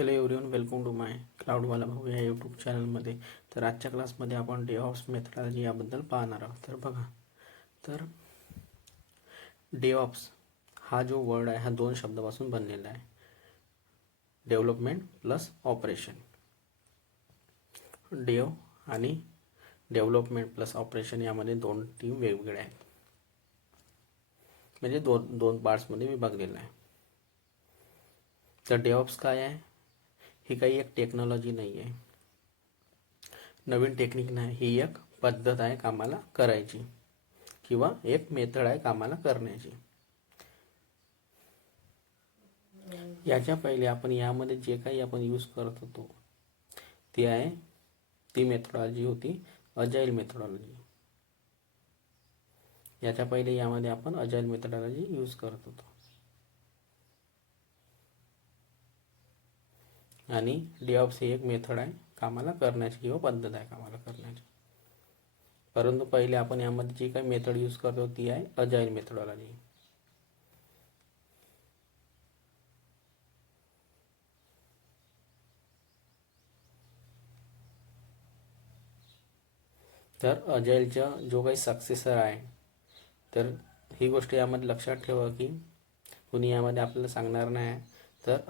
Hello everyone, welcome to माय क्लाउडवाला भाऊ या YouTube चॅनलमध्ये. तर आजच्या क्लासमध्ये आपण डेव्हऑप्स मेथडॉलॉजी याबद्दल पाहणार आहोत. तर बघा, तर डेव्हऑप्स हा जो वर्ड आहे हा दोन शब्दापासून बनलेला आहे. Development plus operation. डेव आणि डेव्हलपमेंट प्लस ऑपरेशन यामध्ये दोन टीम वेगवेगळ्या आहेत, म्हणजे दोन दोन पार्ट्समध्ये विभागलेला आहे. तर डेव्हऑप्स काय आहे? ही काही एक टेक्नॉलॉजी नाही आहे, नवीन टेक्निक नाही. ही एक पद्धत आहे कामाला करायची, किंवा एक मेथड आहे कामाला करण्याची. याच्या पहिले आपण यामध्ये जे काही आपण यूज करत होतो ती मेथडॉलॉजी होती अजाईल मेथडॉलॉजी. याच्या पहिले यामध्ये आपण अजाईल मेथडॉलॉजी यूज करत होतो. आणि डेव्हऑप्स ही एक मेथड आहे कामाला करण्याची, किंवा पद्धत आहे कामाला करण्याची. परंतु पहिले आपण यामध्ये जी काही मेथड यूज करतो ती आहे अजाईल मेथडॉलॉजी. तर अजाईलचा जो काही सक्सेसर आहे, तर ही गोष्ट यामध्ये लक्षात ठेवा की कुणी यामध्ये आपल्याला सांगणार नाही. तर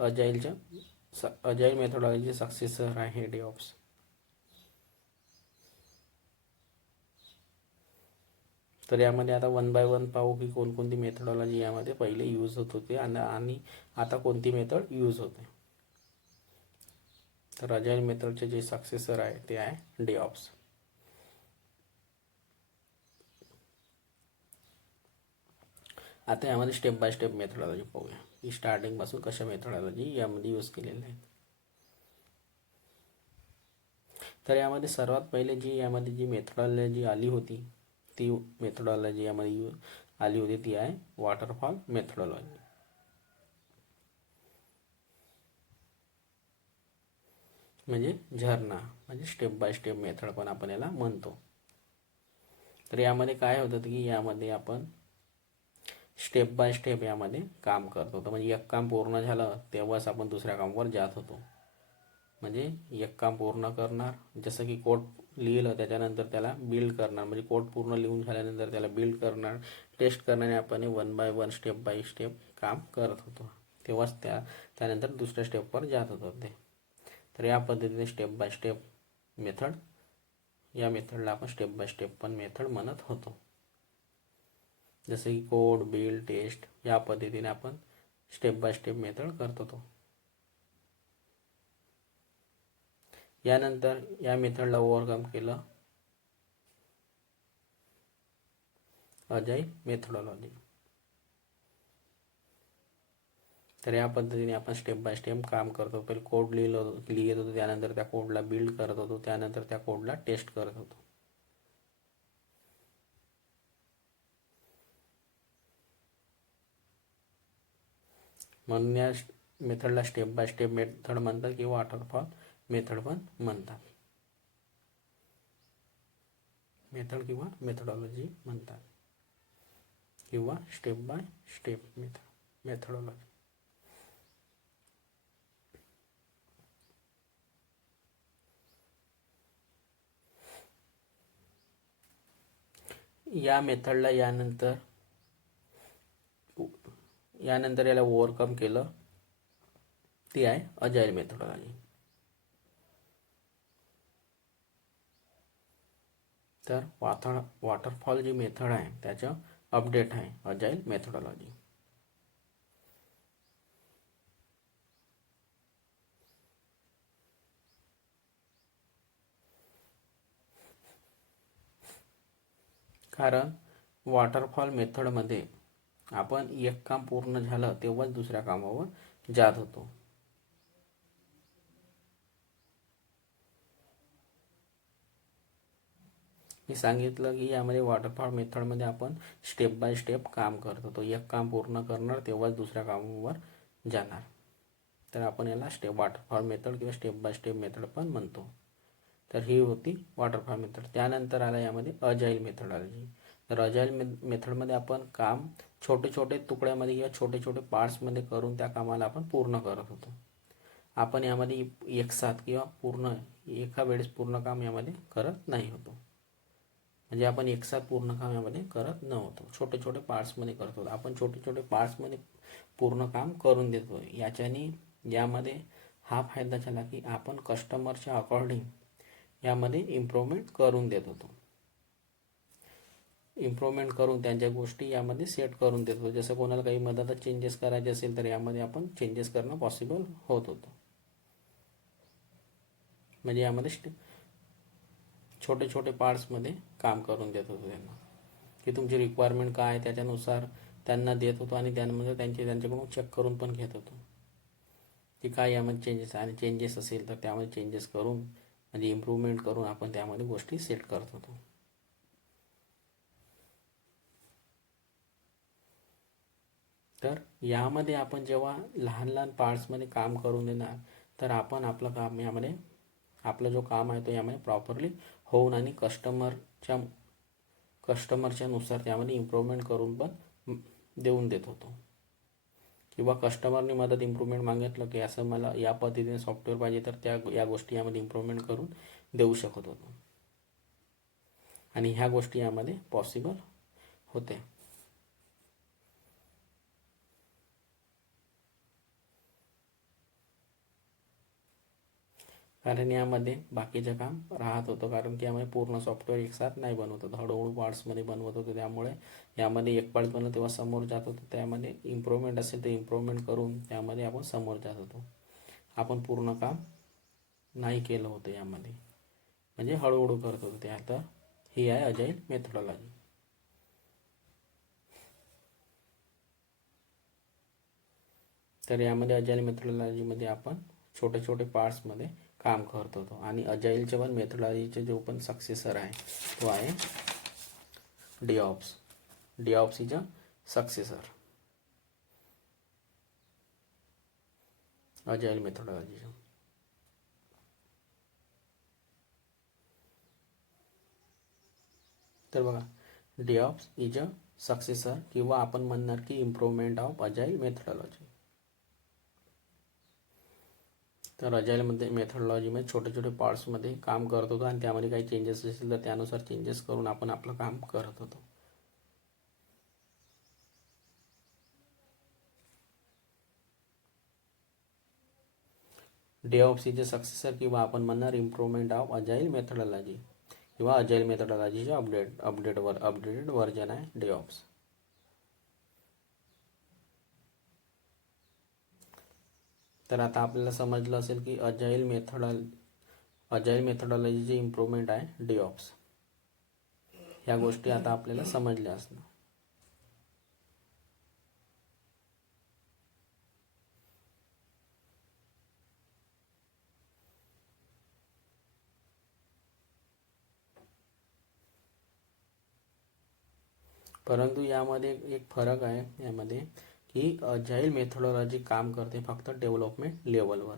अजाईल मेथडॉलॉजी सक्सेसर आहे डेव्हऑप्स. तर यामध्ये आता वन बाय वन पाहू की कोणकोणती मेथडॉलॉजी यामध्ये पहिले यूज होत होते आणि आता कोणती मेथड यूज होते. तर अजाईल मेथडचे जे सक्सेसर आहे ते आहे डेव्हऑप्स. आता यामध्ये स्टेप बाय स्टेप मेथडॉलॉजी पाहूया की स्टार्टिंग पासून कशा मेथडॉलॉजी यामध्ये यूज केलेल्या आहेत. तर यामध्ये सर्वात पहिले यामध्ये जी मेथडॉलॉजी आली होती, ती मेथडॉलॉजी यामध्ये आली होती ती आहे वॉटरफॉल मेथडॉलॉजी. म्हणजे झरना, म्हणजे स्टेप बाय स्टेप मेथड पण आपण याला म्हणतो. तर यामध्ये काय होतं की यामध्ये आपण स्टेप बाय स्टेप यामध्ये काम करत होतो. म्हणजे एक काम पूर्ण झालं तेव्हाच आपण दुसऱ्या कामावर जात होतो. म्हणजे एक काम पूर्ण करणार, जसं की कोड लिहिलं त्याच्यानंतर त्याला बिल्ड करणार, म्हणजे कोड पूर्ण लिहून झाल्यानंतर त्याला बिल्ड करणार, टेस्ट करण्याने आपण one by one step by step काम करत होतो. तेव्हाच त्यानंतर दुसऱ्या स्टेपवर जात होतो ते. तर या पद्धतीने स्टेप बाय स्टेप मेथड, या मेथडला आपण स्टेप बाय स्टेप पण मेथड म्हणत होतो. जसे की कोड बिल्ड टेस्ट या पद्धतीने आपण स्टेप बाय स्टेप मेथड करत होतो. यानंतर या मेथडला ओव्हरकम केलं अजाईल मेथडॉलॉजी. तर या पद्धतीने आपण स्टेप बाय स्टेप काम करतो. पहिले कोड लिहित होतो, त्यानंतर त्या कोडला बिल्ड करत होतो, त्यानंतर त्या कोडला टेस्ट करत होतो. म्हणून या मेथडला स्टेप बाय स्टेप मेथड म्हणतात, किंवा वॉटरफॉल मेथड पण म्हणतात. मेथड किंवा मेथडॉलॉजी म्हणतात, किंवा स्टेप बाय स्टेप मेथडॉलॉजी. या मेथडला यानंतर याला ओव्हरकम केलं ती आहे अजाईल मेथडॉलॉजी. तर वॉटरफॉल जी मेथड आहे त्याचं अपडेट आहे अजाईल मेथडॉलॉजी. कारण वॉटरफॉल मेथडमध्ये आपण एक काम पूर्ण झालं तेव्हाच दुसऱ्या कामावर जात होतो. मी सांगितलं की यामध्ये वॉटरफॉल मेथडमध्ये आपण स्टेप बाय स्टेप काम करत होतो. एक काम पूर्ण करणार तेव्हाच दुसऱ्या कामावर जाणार. तर आपण याला वॉटरफॉल मेथड किंवा स्टेप बाय स्टेप मेथड पण म्हणतो. तर ही होती वॉटरफॉल मेथड. त्यानंतर आला यामध्ये अजाईल मेथडॉलॉजी. तर अजाईल मेथडमध्ये आपण काम छोटे छोटे तुकड्यामध्ये किंवा छोटे छोटे पार्ट्समध्ये करून त्या कामाला आपण पूर्ण करत होतो. आपण यामध्ये एक साथ किंवा पूर्ण एका वेळेस पूर्ण काम यामध्ये करत नाही होतो. म्हणजे आपण एक साथ पूर्ण काम यामध्ये करत नव्हतो, छोटे छोटे पार्ट्समध्ये करतो. आपण छोटे छोटे पार्ट्समध्ये पूर्ण काम करून देतो. यामध्ये हा फायदा झाला की आपण कस्टमरच्या अकॉर्डिंग यामध्ये इम्प्रूव्हमेंट करून देत होतो. इम्प्रूव्हमेंट करून त्यांच्या गोष्टी यामध्ये सेट करून देत होतो. जसं कोणाला काही मधातच चेंजेस करायचे असेल तर यामध्ये आपण चेंजेस करणं पॉसिबल होत होतं. म्हणजे यामध्ये छोटे छोटे पार्ट्समध्ये काम करून देत होतो त्यांना, की तुमची रिक्वायरमेंट काय आहे त्याच्यानुसार त्यांना देत होतो आणि त्यामध्ये त्यांच्याकडून चेक करून पण घेत होतो की काय यामध्ये चेंजेस आणि चेंजेस असेल तर त्यामध्ये चेंजेस करून म्हणजे इम्प्रूव्हमेंट करून आपण त्यामध्ये गोष्टी सेट करत होतो. तर यामध्ये आपण जेव्हा लहान लहान पार्ट्समध्ये काम करून देणार तर आपण आपलं काम यामध्ये आपला जो काम आहे तो यामध्ये प्रॉपरली होऊन आणि कस्टमरच्या नुसार त्यामध्ये इम्प्रूव्हमेंट करून पण देऊन देत होतो. किंवा कस्टमरने मदत इम्प्रूव्हमेंट मागितलं की असं मला या पद्धतीने सॉफ्टवेअर पाहिजे तर या गोष्टी यामध्ये इम्प्रूव्हमेंट करून देऊ शकत होतो आणि ह्या गोष्टी यामध्ये पॉसिबल होते. कारण यामध्ये बाकीचं काम राहत होतं, कारण की यामध्ये पूर्ण सॉफ्टवेअर एक साथ नाही बनवत होतं, हळूहळू पार्ट्समध्ये बनवत होतं. त्यामुळे यामध्ये एक पार्ट बनवत तेव्हा समोर जात होतं, त्यामध्ये इम्प्रूव्हमेंट असेल तर इम्प्रूव्हमेंट करून त्यामध्ये आपण समोर जात होतो. आपण पूर्ण काम नाही केलं होतं यामध्ये, म्हणजे हळूहळू करत होतो. ते आता ही आहे अजाईल मेथोडॉलॉजी. तर यामध्ये अजाईल मेथोडॉलॉजीमध्ये आपण छोटे छोटे पार्ट्समध्ये काम करत होतो. आणि अजाईलचे पण मेथोडॉलॉजीचे जो पण सक्सेसर आहे तो आहे डिऑप्स. डिऑप्स इज अ सक्सेसर अजाईल मेथोडॉलॉजीचं. तर बघा, डिऑप्स इज अ सक्सेसर किंवा आपण म्हणणार की इम्प्रूव्हमेंट ऑफ अजाईल मेथोडॉलॉजी. तर अजाईलमध्ये मेथोडॉलॉजीमध्ये छोटे छोटे पार्ट्समध्ये काम करत होतो आणि त्यामध्ये काही चेंजेस असेल तर त्यानुसार चेंजेस करून आपण आपलं काम करत होतो. डिऑप्स इज अ सक्सेसर किंवा आपण म्हणणार इम्प्रूव्हमेंट ऑफ अजाईल मेथोडॉलॉजी किंवा अजाईल मेथोडॉलॉजीचे अपडेटेड व्हर्जन आहे डिऑप्स. तर आता आपल्याला समजलं असेल की अजाईल मेथोडॉलॉजीची इम्प्रूव्हमेंट आहे डिऑप्स. ह्या गोष्टी आता आपल्याला समजल्या असणार. परंतु यामध्ये एक फरक आहे यामध्ये की अजाईल मेथोडॉलॉजी काम करते फक्त डेव्हलपमेंट लेवलवर.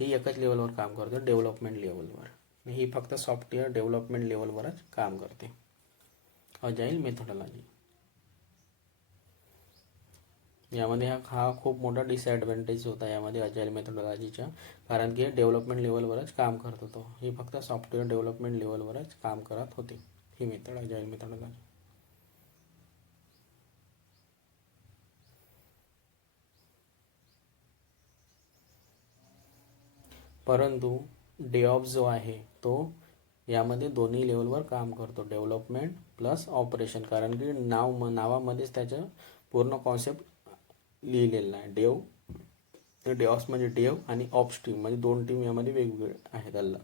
ही एकच लेवलवर काम करते, डेव्हलपमेंट लेवलवर. ही फक्त सॉफ्टवेअर डेव्हलपमेंट लेवलवरच काम करते अजाईल मेथोडॉलॉजी. यामध्ये हा खूप मोठा डिसएडव्हान्टेज होता यामध्ये अजाईल मेथोडॉलॉजीचा, कारण की डेव्हलपमेंट लेवलवरच काम करत होतो. ही फक्त सॉफ्टवेअर डेव्हलपमेंट लेवलवरच काम करत होती ही अजाईल मेथोडॉलॉजी. परंतु डिऑप्स जो आहे तो यामध्ये दोन्ही लेवलवर काम करतो, डेव्हलपमेंट प्लस ऑपरेशन. कारण की नावामध्येच त्याचं पूर्ण कॉन्सेप्ट लिहिलेलं आहे. डेव्हऑप्स म्हणजे डेव आणि ऑप्स टीम म्हणजे दोन टीम यामध्ये वेगवेगळे आहेत अल्ला,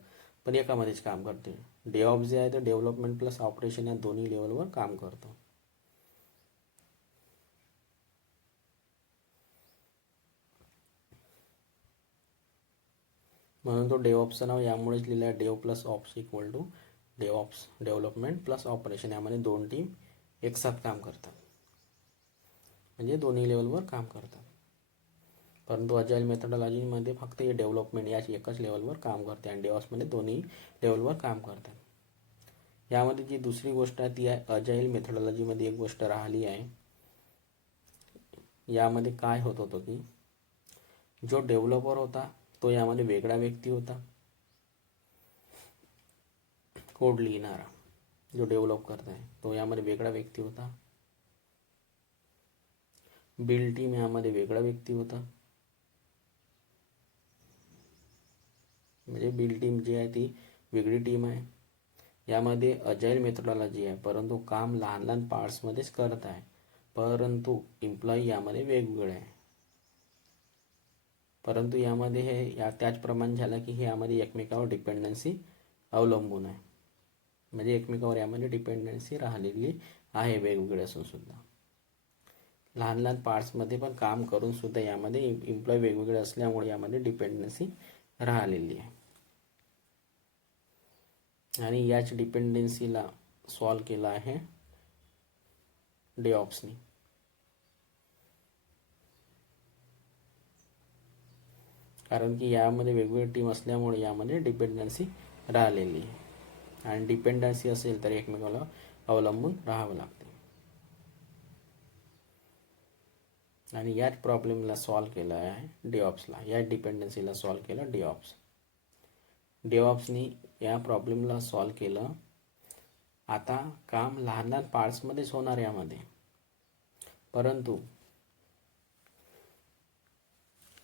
पण एकामध्येच काम करते. डेव्हऑप्स जे आहे ते डेव्हलपमेंट प्लस ऑपरेशन या दोन्ही लेवलवर काम करतो. म्हणून तो डेव्हऑप्सचं नाव यामुळेच लिहिलं आहे, dev plus ops equal to DevOps, development plus operation. यामध्ये दोन टीम एकसाथ काम करतात, म्हणजे दोन्ही लेवलवर काम करतात. परंतु अजाईल मेथोडॉलॉजीमध्ये फक्त हे डेव्हलपमेंट या एकाच लेवलवर काम करते आणि डेव्हऑप्समध्ये दोन्ही लेवलवर काम करतात. यामध्ये जी दुसरी गोष्ट आहे ती आहे अजाईल मेथोडॉलॉजीमध्ये एक गोष्ट राहिली आहे. यामध्ये काय होत होतं की जो डेव्हलपर होता तो यामध्ये वेगळा व्यक्ती होता. कोड लिहिणारा जो डेव्हलप करत आहे तो यामध्ये वेगळा व्यक्ती होता. बिल्ड टीम यामध्ये वेगळा व्यक्ती होता. म्हणजे बिल्ड टीम जी आहे ती वेगळी टीम आहे. यामध्ये अजाईल मेथोडॉलॉजी आहे, परंतु काम लहान लहान पार्ट्समध्येच करत आहे, परंतु एम्प्लॉई यामध्ये वेगवेगळे आहे. परंतु यामध्ये हे त्याचप्रमाणे झालं की हे यामध्ये एकमेकावर डिपेंडन्सी अवलंबून आहे. म्हणजे एकमेकावर यामध्ये डिपेंडन्सी राहिलेली आहे वेगवेगळे असून सुद्धा. लहान लहान पार्ट्समध्ये पण काम करून सुद्धा यामध्ये एम्प्लॉय वेगवेगळे असल्यामुळे यामध्ये डिपेंडन्सी राहिलेली आहे. आणि याच डिपेंडन्सीला सॉल्व केला आहे डेऑप्सनी. कारण की यामध्ये वेगवेगळी टीम असल्यामुळे यामध्ये डिपेंडन्सी राहिलेली आहे. आणि डिपेंडन्सी असेल तर एकमेकाला अवलंबून राहावं लागते. आणि याच प्रॉब्लेमला सॉल्व केला आहे डेऑप्सला. या डिपेंडन्सीला सॉल्व केलं डेऑप्सनी या प्रॉब्लेमला सॉल्व केलं. आता काम लहान लहान पार्ट्समध्येच होणार यामध्ये, परंतु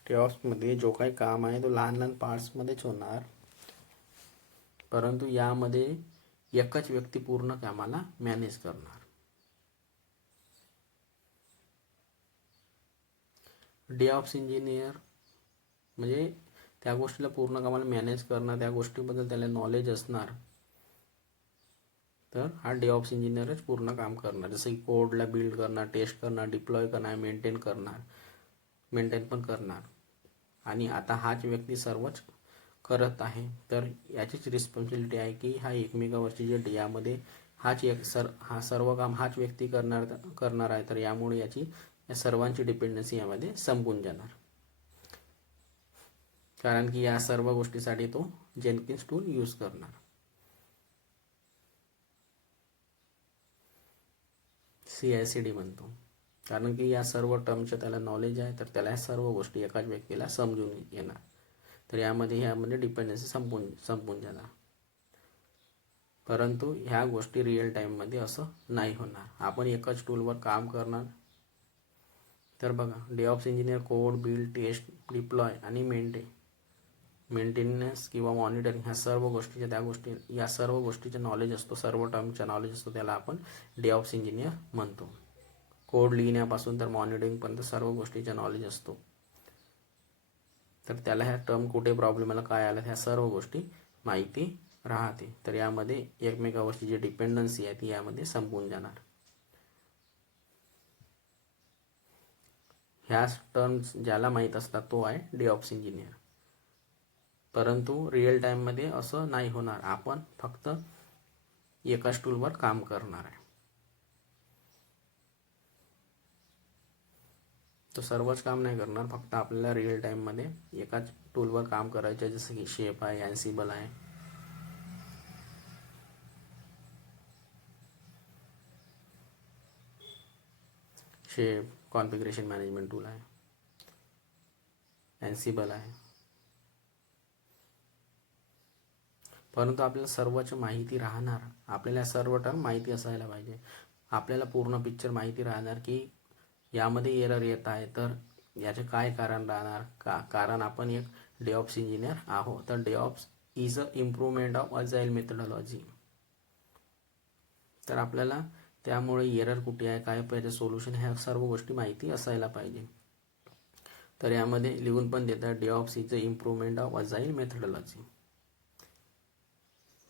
डेऑप्समध्ये जो काही काम आहे तो लहान लहान पार्ट्समध्येच होणार, परंतु यामध्ये एकच व्यक्ती पूर्ण कामाला मॅनेज करणार. डेऑप्स इंजिनियर म्हणजे त्या गोष्टीला पूर्ण कामाला मॅनेज करणं, त्या गोष्टीबद्दल त्याला नॉलेज असणार, तर हा डेऑप्स इंजिनियरच पूर्ण काम करणार. जसं की कोडला बिल्ड करणार, टेस्ट करणार, डिप्लॉय करणार, मेंटेन पण करणार. आणि आता हाच व्यक्ती सर्वच करत आहे, तर याचीच रिस्पॉन्सिबिलिटी आहे की हा एकमेकावरची जे यामध्ये हा सर्व काम हाच व्यक्ती करणार आहे. तर यामुळे या सर्वांची डिपेंडन्सी यामध्ये संपून जाणार. कारण की या सर्व गोष्टीसाठी तो जेनकिन्स टूल यूज करणार. CI/CD म्हणतो, कारण की या सर्व टर्मचं त्याला नॉलेज आहे, तर त्याला या सर्व गोष्टी एकाच व्यक्तीला समजून येणार. तर यामध्ये डिपेंडन्सी संपून जाणार. परंतु ह्या गोष्टी रिअल टाईममध्ये असं नाही होणार. आपण एकाच टूलवर काम करणार. तर बघा, DevOps engineer code, build, test, deploy आणि मेंटेनन्स किंवा मॉनिटरिंग ह्या सर्व गोष्टीचे नॉलेज असतो, सर्व टर्मचा नॉलेज असतो, त्याला आपण डेऑप्स इंजिनियर म्हणतो. कोड लिहिण्यापासून तर मॉनिटरिंगपर्यंत सर्व गोष्टीचा नॉलेज असतो. तर त्याला ह्या टर्म कुठे प्रॉब्लेम आला, काय आला, ह्या सर्व गोष्टी माहिती राहते. तर यामध्ये एकमेकावरची जी डिपेंडन्सी आहे ती यामध्ये संपून जाणार. ह्या टर्म्स ज्याला माहीत असतात तो आहे डेऑप्स इंजिनियर. परंतु रिअल टाईममध्ये असं नाही होणार. आपण फक्त एकाच टूलवर काम करणार आहे. तो सर्वच काम नाही करणार, फक्त आपल्याला रिअल टाईममध्ये एकाच टूलवर काम करायचं आहे. जसं की शेप आहे, अँसिबल आहे, शेप कॉन्फिगरेशन मॅनेजमेंट टूल आहे, अँसिबल आहे. परंतु आपल्याला सर्वच माहिती राहणार. आपल्याला सर्व टर्म माहिती असायला पाहिजे. आपल्याला पूर्ण पिक्चर माहिती राहणार की यामध्ये एरर येत आहे, तर याचे काय कारण राहणार. कारण आपण एक डेऑप्स इंजिनियर आहोत. तर DevOps is a improvement of agile methodology. तर आपल्याला त्यामुळे एरर कुठे आहे, काय पाहिजे सोल्युशन, ह्या सर्व गोष्टी माहिती असायला पाहिजे. तर यामध्ये लिहून पण देतात, DevOps is a improvement of agile methodology.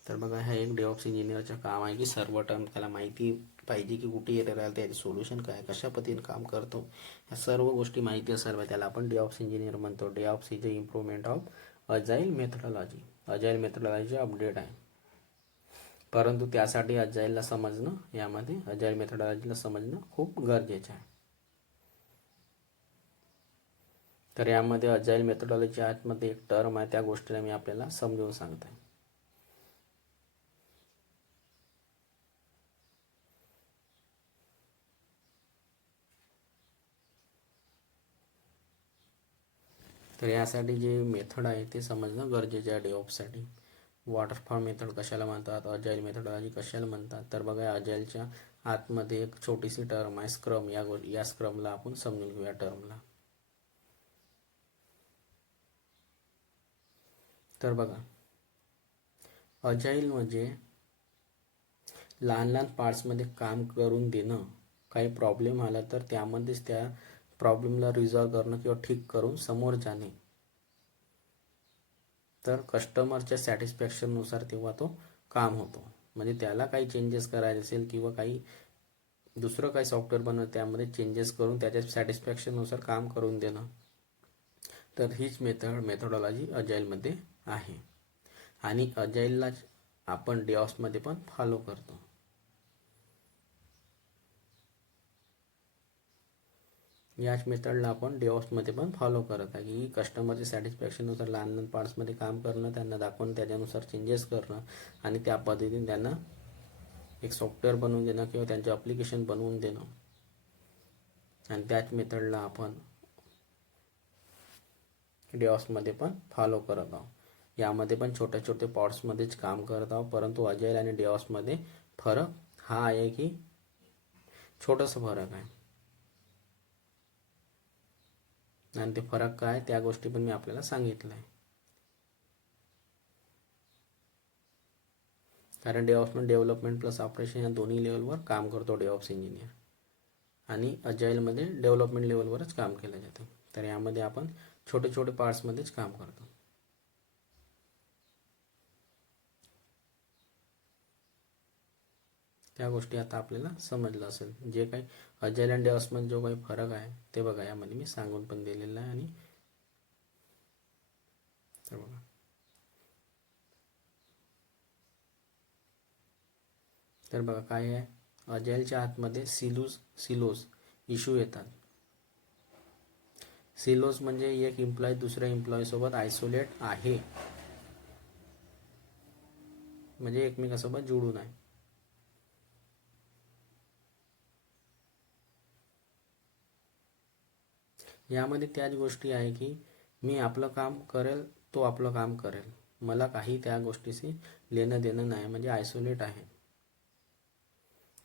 तर बघा, हे एक डेऑप्स इंजिनियरचं काम आहे की सर्व टर्म त्याला माहिती पाहिजे की कुठे एरर आलं, त्याचे सोल्युशन काय, कशा पद्धतीने काम करतो, ह्या सर्व गोष्टी माहिती असायला पाहिजे. त्याला आपण डेऑप्स इंजिनियर म्हणतो. DevOps is a improvement of agile methodology. Agile methodology update आहे, परंतु त्यासाठी अजाईलला समजणं, यामध्ये अजाईल मेथोडॉलॉजीला समजणं खूप गरजेचं आहे. तर यामध्ये अजाईल मेथोडॉलॉजी आतमध्ये एक टर्म आहे, त्या गोष्टीला मी आपल्याला समजून सांगतो. तर यासाठी जे मेथड आहे ते समजणं गरजेचं आहे डेव्हऑप्ससाठी. वॉटरफॉल मेथड कशाला म्हणतात, अजाईल मेथडॉलॉजी कशाला म्हणतात, तर बघा अजाईलच्या आतमध्ये एक छोटीशी टर्म आहे स्क्रम. या स्क्रमला आपण समजून घेऊया टर्मला. तर बघा अजाईल म्हणजे लहान लहान पार्ट्समध्ये काम करून देणं. काही प्रॉब्लेम आला तर त्यामध्येच त्या प्रॉब्लेमला रिझॉल्व करणं किंवा ठीक करून समोर जाणे. तर कस्टमरच्या सॅटिस्फॅक्शननुसार तेव्हा तो काम होतो. म्हणजे त्याला काही चेंजेस करायचे असेल किंवा काही दुसरं काही सॉफ्टवेअर बनवणं त्यामध्ये चेंजेस करून त्याच्या सॅटिस्फॅक्शननुसार काम करून देणं. तर हीच मेथडॉलॉजी अजाईलमध्ये आहे. आणि अजाईलला आपण डेव्हऑप्समध्ये पण फॉलो करतो. याच मेथडला आपण डेव्हऑप्समध्ये पण फॉलो करत आहे की कस्टमरच्या सॅटिस्फॅक्शननुसार लहान लहान पार्ट्समध्ये काम करणं, त्यांना दाखवून त्याच्यानुसार चेंजेस करणं आणि त्या पद्धतीने त्यांना एक सॉफ्टवेअर बनवून देणं किंवा त्यांचे ॲप्लिकेशन बनवून देणं. आणि त्याच मेथडला आपण डेव्हऑप्समध्ये पण फॉलो करत आहोत. यामध्ये पण छोट्या छोट्या पार्ट्समध्येच काम करत आहोत. परंतु अजाईल आणि डेव्हऑप्समध्ये फरक हा आहे की छोटासा फरक आहे. आणि ते फरक काय त्या गोष्टी पण मी आपल्याला सांगितलं आहे. कारण डेव्हऑप्समध्ये डेव्हलपमेंट प्लस ऑपरेशन या दोन्ही लेवलवर काम करतो डेव्हऑप्स इंजिनियर. आणि अजाईलमध्ये डेव्हलपमेंट लेवलवरच काम केलं जातं. तर यामध्ये आपण छोटे छोटे पार्ट्समध्येच काम करतो. त्या गोष्टी आता आपल्याला समजलं असेल. जे काही अजाईल आणि डेव्हऑप्समध्ये जो काही फरक आहे ते बघा यामध्ये मी सांगून पण दिलेलं आहे. आणि तर बघा तर बघा काय आहे, अजाईलच्या आतमध्ये सिलोज इश्यू येतात. सिलोज म्हणजे एक एम्प्लॉई दुसऱ्या एम्प्लॉईसोबत आयसोलेट आहे, म्हणजे एकमेकांसोबत जोडून आहे. यामध्ये त्याच गोष्टी आहे की मी आपलं काम करेल, तो आपलं काम करेल, मला काही त्या गोष्टीशी लेणं देणं नाही, म्हणजे आयसोलेट आहे.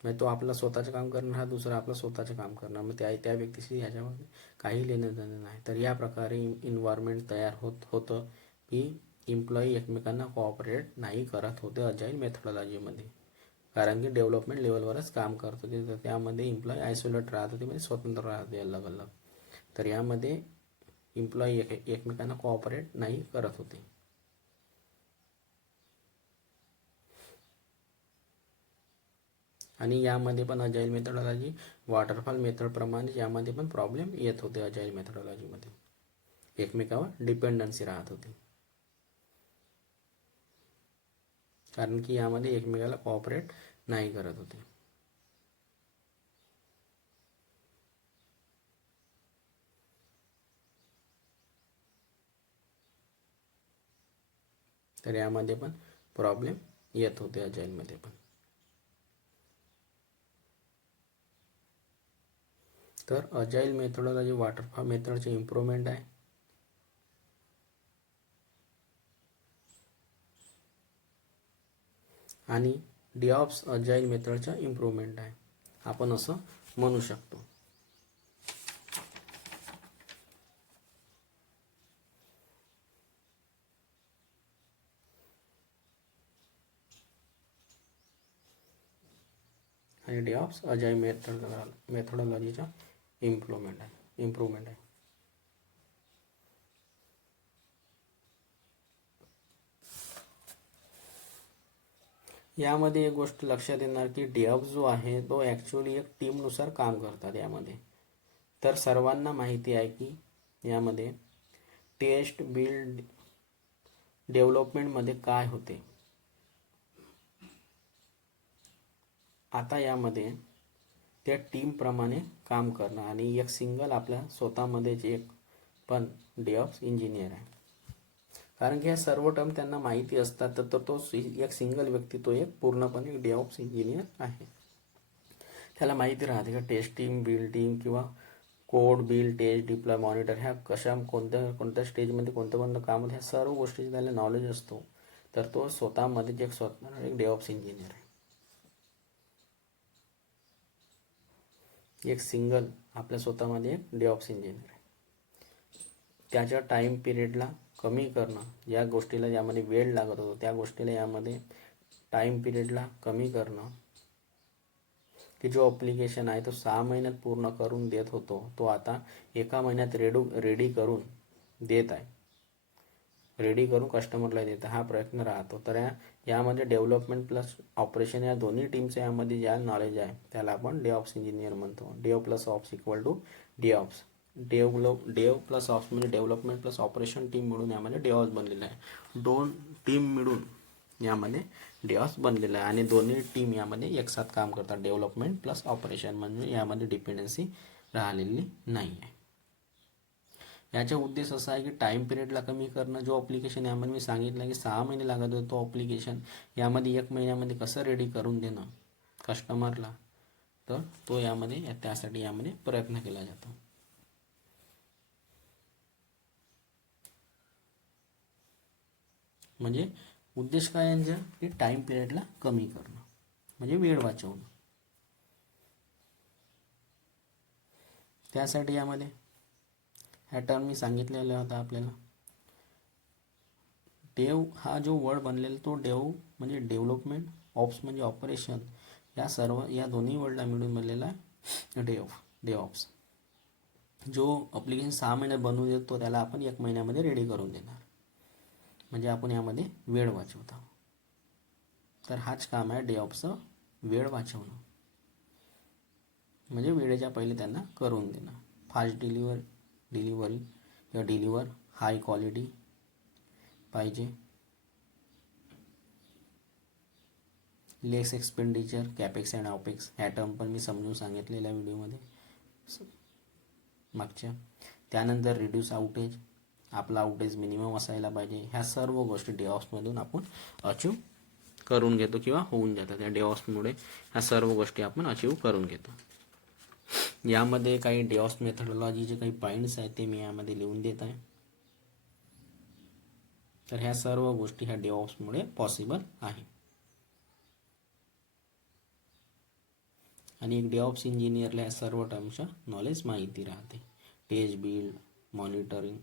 म्हणजे तो आपलं स्वतःचं काम करणार, हा दुसरा आपलं स्वतःचं काम करणार, मग त्या व्यक्तीशी ह्याच्यामध्ये काही लेणं देणं नाही. तर या प्रकारे इन्व्हायरमेंट तयार होतं की एम्प्लॉई एकमेकांना कोऑपरेट नाही करत होते अजाईल मेथडॉलॉजीमध्ये. कारण की डेव्हलपमेंट लेवलवरच काम करत होते, तर त्यामध्ये एम्प्लॉई आयसोलेट राहत होते, म्हणजे स्वतंत्र राहते अलग अलग. तर यामध्ये एम्प्लॉई एकमेकांना कोऑपरेट नाही करत होते. आणि यामध्ये पण अजाईल मेथडॉलॉजी वॉटरफॉल मेथडप्रमाणे यामध्ये पण प्रॉब्लेम येत होते. अजाईल मेथडॉलॉजीमध्ये एकमेकावर डिपेंडन्सी राहत होती, कारण की यामध्ये एकमेकाला कोऑपरेट नाही करत होते. तर यामध्ये पण प्रॉब्लेम येत होते अजाईलमध्ये पण. तर अजाईल मेथडॉलॉजी वॉटरफॉल मेथडचे इम्प्रूव्हमेंट आहे. आणि डेव्हऑप्स अजाईल मेथडचा इम्प्रूव्हमेंट आहे, आपण असं म्हणू शकतो. आणि डेव्हऑप्स अजाईल मेथडॉलॉजीचा इम्प्रूव्हमेंट आहे. यामध्ये एक गोष्ट लक्षात येणार की डेव्हऑप्स जो आहे तो ॲक्च्युअली एक टीमनुसार काम करतात यामध्ये. तर सर्वांना माहिती आहे की यामध्ये टेस्ट बिल्ड डेव्हलपमेंटमध्ये काय होते. आता यामध्ये त्या टीमप्रमाणे काम करणं आणि एक सिंगल आपल्या स्वतःमध्येच एक पण डेव्हऑप्स इंजिनियर आहे. कारण की ह्या सर्व टर्म त्यांना माहिती असतात, तर तो एक सिंगल व्यक्ती तो एक पूर्णपणे डेव्हऑप्स इंजिनियर आहे. त्याला माहिती राहते का टेस्टिंग बिल्डिंग किंवा code, build, test, deploy, monitor ह्या कोणत्या कोणत्या स्टेजमध्ये कोणतं काम होतं ह्या सर्व गोष्टीचं त्याला नॉलेज असतो. तर तो स्वतःमध्येच एक डेव्हऑप्स इंजिनियर आहे. एक सिंगल आपल्या स्वतःमध्ये एक डेव्हऑप्स इंजिनियर आहे. त्याच्या टाईम पिरियडला कमी करणं, या गोष्टीला यामध्ये वेळ लागत होतो त्या गोष्टीला यामध्ये टाईम पिरियडला कमी करणं, की जो ॲप्लिकेशन आहे तो 6 महिन्यात पूर्ण करून देत होतो तो आता 1 महिन्यात रेडी करून देत आहे, रेडी करून कस्टमरला देत आहे, हा प्रयत्न राहतो. तर यामध्ये डेव्हलपमेंट प्लस ऑपरेशन या दोन्ही टीमचं यामध्ये ज्या नॉलेज आहे त्याला आपण डेव्हऑप्स इंजिनियर म्हणतो. डेव प्लस ऑप्स इक्वल टू डेव्हऑप्स. डेव प्लस ऑप्स म्हणजे डेव्हलपमेंट प्लस ऑपरेशन टीम मिळून यामध्ये डेव्हऑप्स बनलेलं आहे. 2 टीम मिळून यामध्ये डेव्हऑप्स बनलेलं आहे आणि दोन्ही टीम यामध्ये एकसाथ काम करतात. डेव्हलपमेंट प्लस ऑपरेशन म्हणजे यामध्ये डिपेंडन्सी राहिलेली नाही आहे. याचा उद्देश असा आहे की टाईम पिरियडला कमी करणं. जो ॲप्लिकेशन यामध्ये मी सांगितलं की 6 महिने लागत होतो तो ॲप्लिकेशन यामध्ये 1 महिन्यामध्ये कसं रेडी करून देणं कस्टमरला, तर तो यामध्ये त्यासाठी यामध्ये प्रयत्न केला जातो. म्हणजे उद्देश काय यांचा की टाईम पिरियडला कमी करणं म्हणजे वेळ वाचवणं. त्यासाठी यामध्ये ह्या टर्म मी सांगितलेला होता आपल्याला. डेव हा जो वर्ड बनलेला तो डेव म्हणजे डेव्हलपमेंट, ऑप्स म्हणजे ऑपरेशन, या दोन्ही वर्डला मिळून बनलेला डेव्हऑप्स. जो ॲप्लिकेशन 6 महिन्यात बनवून देतो त्याला आपण 1 महिन्यामध्ये रेडी करून देणार, म्हणजे आपण यामध्ये वेळ वाचवतो. तर हाच काम आहे डेव्हऑप्सचं, वेळ वाचवणं म्हणजे वेळेच्या पहिले त्यांना करून देणं. फास्ट डिलिव्हरी किंवा डिलिव्हर हाय क्वालिटी पाहिजे, लेस एक्सपेंडिचर, कॅपेक्स अँड ऑपेक्स ह्या टर्म पण मी समजून सांगितलेल्या व्हिडिओमध्ये मागच्या. त्यानंतर रिड्यूस आउटेज, आपला आउटेज मिनिमम असायला पाहिजे. ह्या सर्व गोष्टी डेव्हऑप्समधून आपण अचीव करून घेतो किंवा होऊन जातात. या डेव्हऑप्समुळे ह्या सर्व गोष्टी आपण अचीव करून घेतो. यामध्ये काही डेव्हऑप्स मेथडॉलॉजीचे काही पॉईंट्स आहेत ते मी यामध्ये लिहून देत आहे. तर ह्या सर्व गोष्टी ह्या डेव्हऑप्समुळे पॉसिबल आहे. आणि एक डेव्हऑप्स इंजिनियरला या सर्व टर्मच्या नॉलेज माहिती राहते. टेस्ट, बिल्ड, मॉनिटरिंग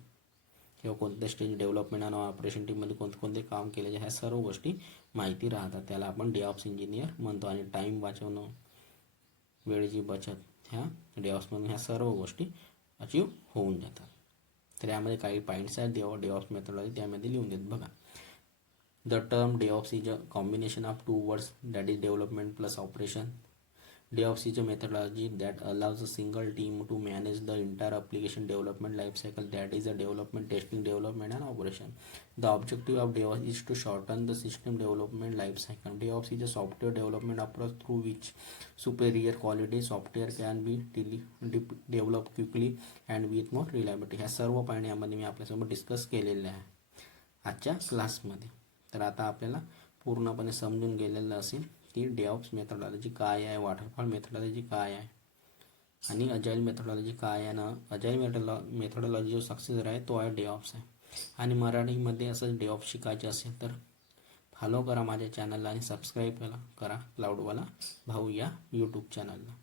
किंवा कोणत्या स्टेज डेव्हलपमेंट आणि ऑपरेशन टीममध्ये कोणते काम केले ह्या सर्व गोष्टी माहिती राहतात. त्याला आपण डेव्हऑप्स इंजिनियर म्हणतो. आणि टाईम वाचवणं, वेळेची बचत ह्या डेव्हऑप्समधून ह्या सर्व गोष्टी अचीव होऊन जातात. तर यामध्ये काही पॉईंट्स आहेत डेव्हऑप्स मेथडॉलॉजी त्यामध्ये लिहून देत बघा. The term DevOps is a combination of 2 words, that is development plus operation. DevOps is a methodology that allows a single team to manage the entire application development lifecycle, that is a development, testing, development and operation. The objective of DevOps is to shorten the system development lifecycle. DevOps is a software development approach through which superior quality software can be developed quickly and with more reliability. ह्या सर्व point यामध्ये मी आपल्यासोबत discuss केलेले आहे आजच्या क्लासमध्ये. तर आता आपल्याला पूर्णपणे समजून गेलेलं असेल की डेव्हऑप्स मेथडॉलॉजी काय आहे, वॉटरफॉल मेथडॉलॉजी काय आहे आणि अजाईल मेथडॉलॉजी काय आहे ना. अजाईल मेथडॉलॉजी जो सक्सेसर आहे तो आहे डेव्हऑप्स आहे. आणि मराठीमध्ये असं डेव्हऑप्स शिकायचे असेल तर फॉलो करा माझ्या चॅनलला आणि सबस्क्राईब करा क्लाउडवाला भाऊ या यूट्यूब चॅनलला.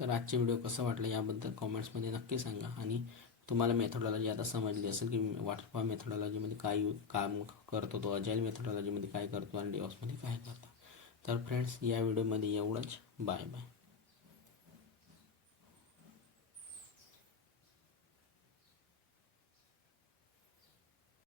तर आजचे व्हिडिओ कसं वाटलं याबद्दल कॉमेंट्समध्ये नक्की सांगा. आणि तुम्हाला मेथडॉलॉजी आता समजली असेल की वॉटरफॉल मेथडॉलॉजीमध्ये काय काम करतो तो, अजाईल मेथडॉलॉजीमध्ये काय करतो आणि डेव्हऑप्समध्ये काय करतो. तर फ्रेंड्स या व्हिडिओमध्ये एवढंच. Bye bye.